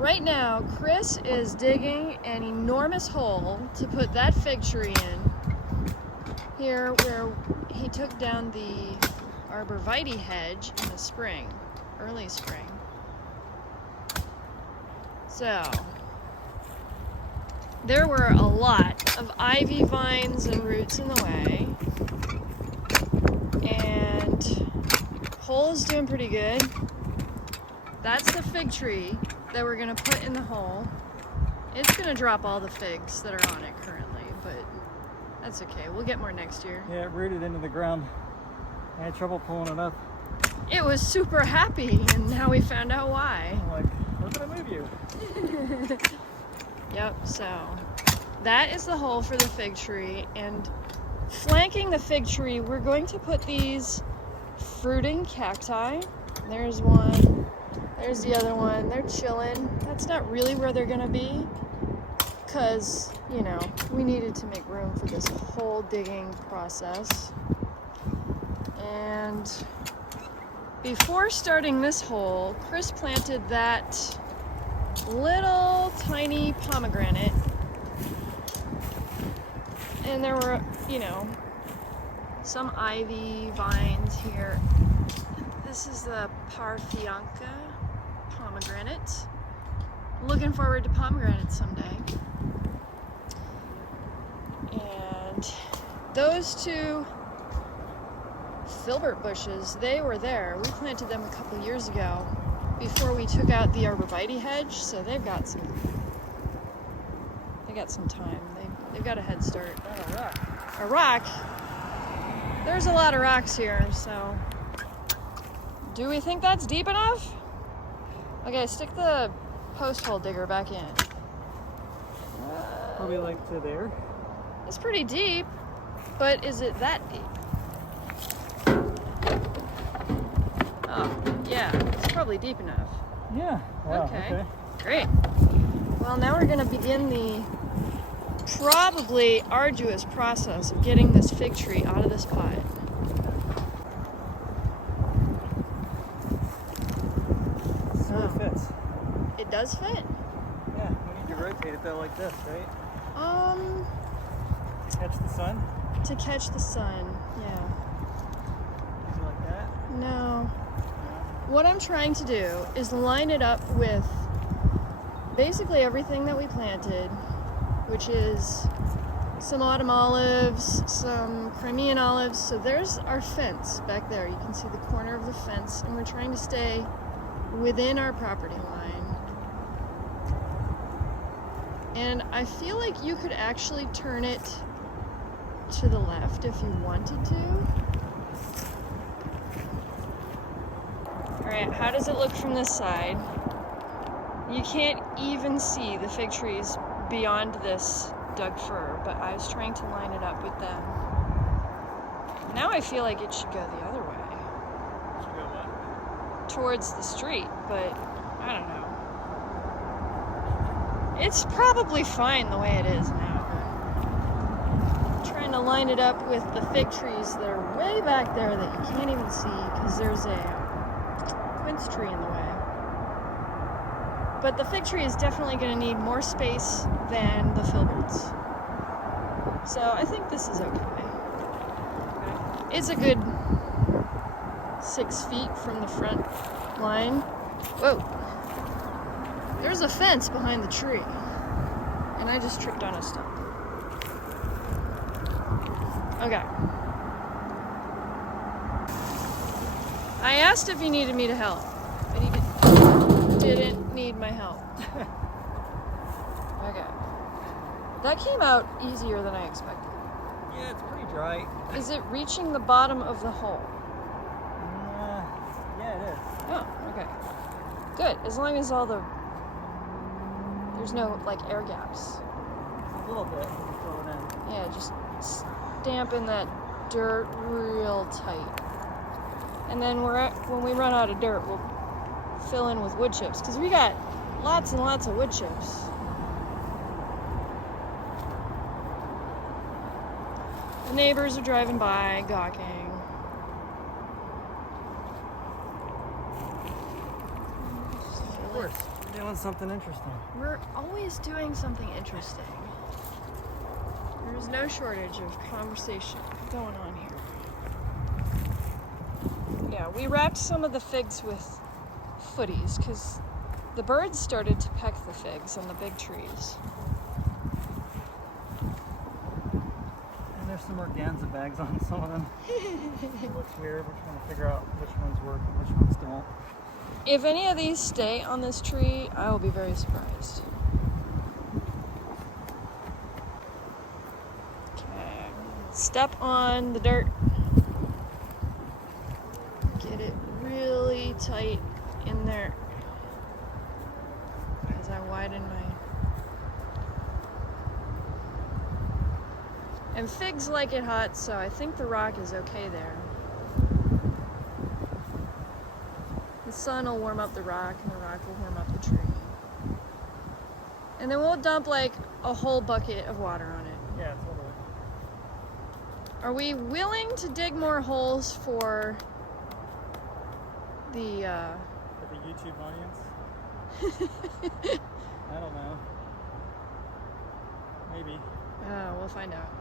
Right now, Chris is digging an enormous hole to put that fig tree in. Here, where he took down the arborvitae hedge in the spring, early spring. So, there were a lot of ivy vines and roots in the way. And hole's doing pretty good. That's the fig tree that we're gonna put in the hole. It's gonna drop all the figs that are on it currently, but that's okay. We'll get more next year. Yeah, it rooted into the ground. I had trouble pulling it up. It was super happy, and now we found out why. I'm like, where can I move you? Yep, so that is the hole for the fig tree, and flanking the fig tree, we're going to put these fruiting cacti. There's one, there's the other one. They're chilling. That's not really where they're gonna be, because, you know, we needed to make room for this hole digging process. And before starting this hole, Chris planted that little tiny pomegranate. And there were, you know, some ivy vines here. This is the Parfianka pomegranate. Looking forward to pomegranate someday. And those two filbert bushes, they were there. We planted them a couple years ago before we took out the arborvitae hedge, so they've got some time. They've got a head start. Oh, a rock. A rock? There's a lot of rocks here, so do we think that's deep enough? Okay, stick the post hole digger back in. Probably like to there. It's pretty deep, but is it that deep? Oh, yeah, it's probably deep enough. Yeah. Wow, Okay, great. Well, now we're gonna begin the probably arduous process of getting this fig tree out of this pot. So it fits. It does fit? Yeah, we need to rotate it though like this, right? To catch the sun? To catch the sun, yeah. Maybe like that? No. What I'm trying to do is line it up with basically everything that we planted, which is some autumn olives, some Crimean olives. So there's our fence back there. You can see the corner of the fence, and we're trying to stay within our property line. And I feel like you could actually turn it to the left if you wanted to. Alright, how does it look from this side? You can't even see the fig trees beyond this dug fir, but I was trying to line it up with them. Now I feel like it should go the other way. Should go what? Towards the street, but I don't know. It's probably fine the way it is now. I'm trying to line it up with the fig trees that are way back there that you can't even see because there's a quince tree in the way. But the fig tree is definitely going to need more space than the filberts. So I think this is okay. It's a good 6 feet from the front line. Whoa. There's a fence behind the tree. And I just tripped on a stump. Okay. I asked if he needed me to help, but he didn't need my help. Okay. That came out easier than I expected. Yeah, it's pretty dry. Is it reaching the bottom of the hole? Yeah, it is. Oh, okay. Good. As long as there's no, like, air gaps. A little bit. Fill it in. Yeah, just stamp in that dirt real tight. And then when we run out of dirt, we'll fill in with wood chips, because we got lots and lots of wood chips. The neighbors are driving by, gawking. Of course. Doing something interesting. We're always doing something interesting. There's no shortage of conversation going on here. Yeah, we wrapped some of the figs with footies because the birds started to peck the figs on the big trees. And there's some organza bags on some of them. It looks weird. We're trying to figure out which ones work and which ones don't. If any of these stay on this tree, I will be very surprised. Okay, step on the dirt. Get it really tight in there as I widen my... And figs like it hot, so I think the rock is okay there. The sun will warm up the rock, and the rock will warm up the tree. And then we'll dump like a whole bucket of water on it. Yeah, totally. Are we willing to dig more holes for the For the YouTube audience? I don't know. Maybe. We'll find out.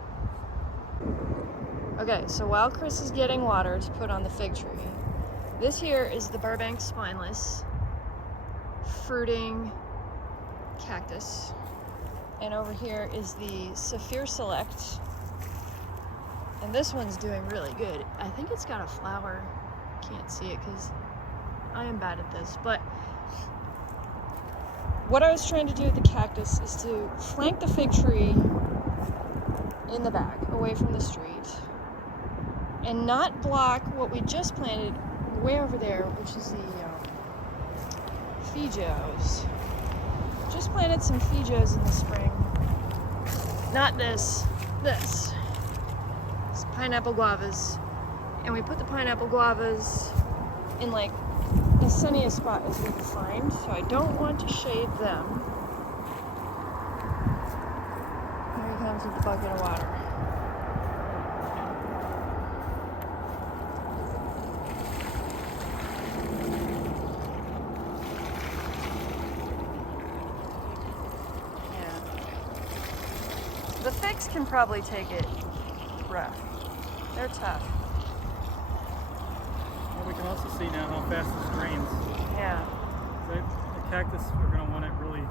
Okay, so while Chris is getting water to put on the fig tree, this here is the Burbank Spineless fruiting cactus. And over here is the Saffir Select. And this one's doing really good. I think it's got a flower. Can't see it because I am bad at this. But what I was trying to do with the cactus is to flank the fig tree in the back, away from the street, and not block what we just planted way over there, which is the Fijios. Just planted some Fijios in the spring. Not this. It's pineapple guavas. And we put the pineapple guavas in like the sunniest spot as we can find, so I don't want to shade them. Here he comes with the bucket of water. The figs can probably take it rough. They're tough. Well, we can also see now how fast this drains. Yeah. The cactus, we're going to want it really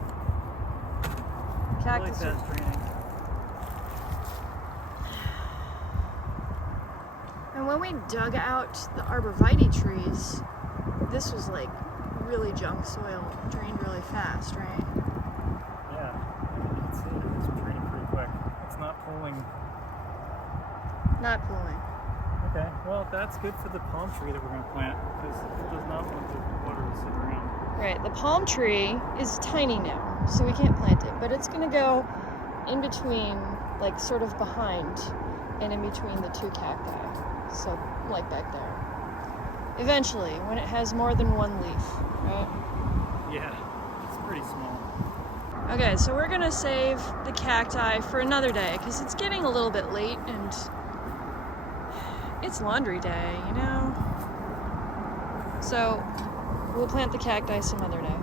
Cactus. fast draining. And when we dug out the arborvitae trees, this was like really junk soil. It drained really fast, right? Yeah, you can see it's draining pretty quick. It's not pooling. Not pooling. Okay, well that's good for the palm tree that we're going to plant because it does not want the water to sit around. Right, the palm tree is tiny now, so we can't plant it, but it's gonna go in between, like sort of behind and in between the two cacti. So, like back there. Eventually, when it has more than one leaf, right? Yeah, it's pretty small. Okay, so we're gonna save the cacti for another day because it's getting a little bit late and it's laundry day, you know? So we'll plant the cacti some other day.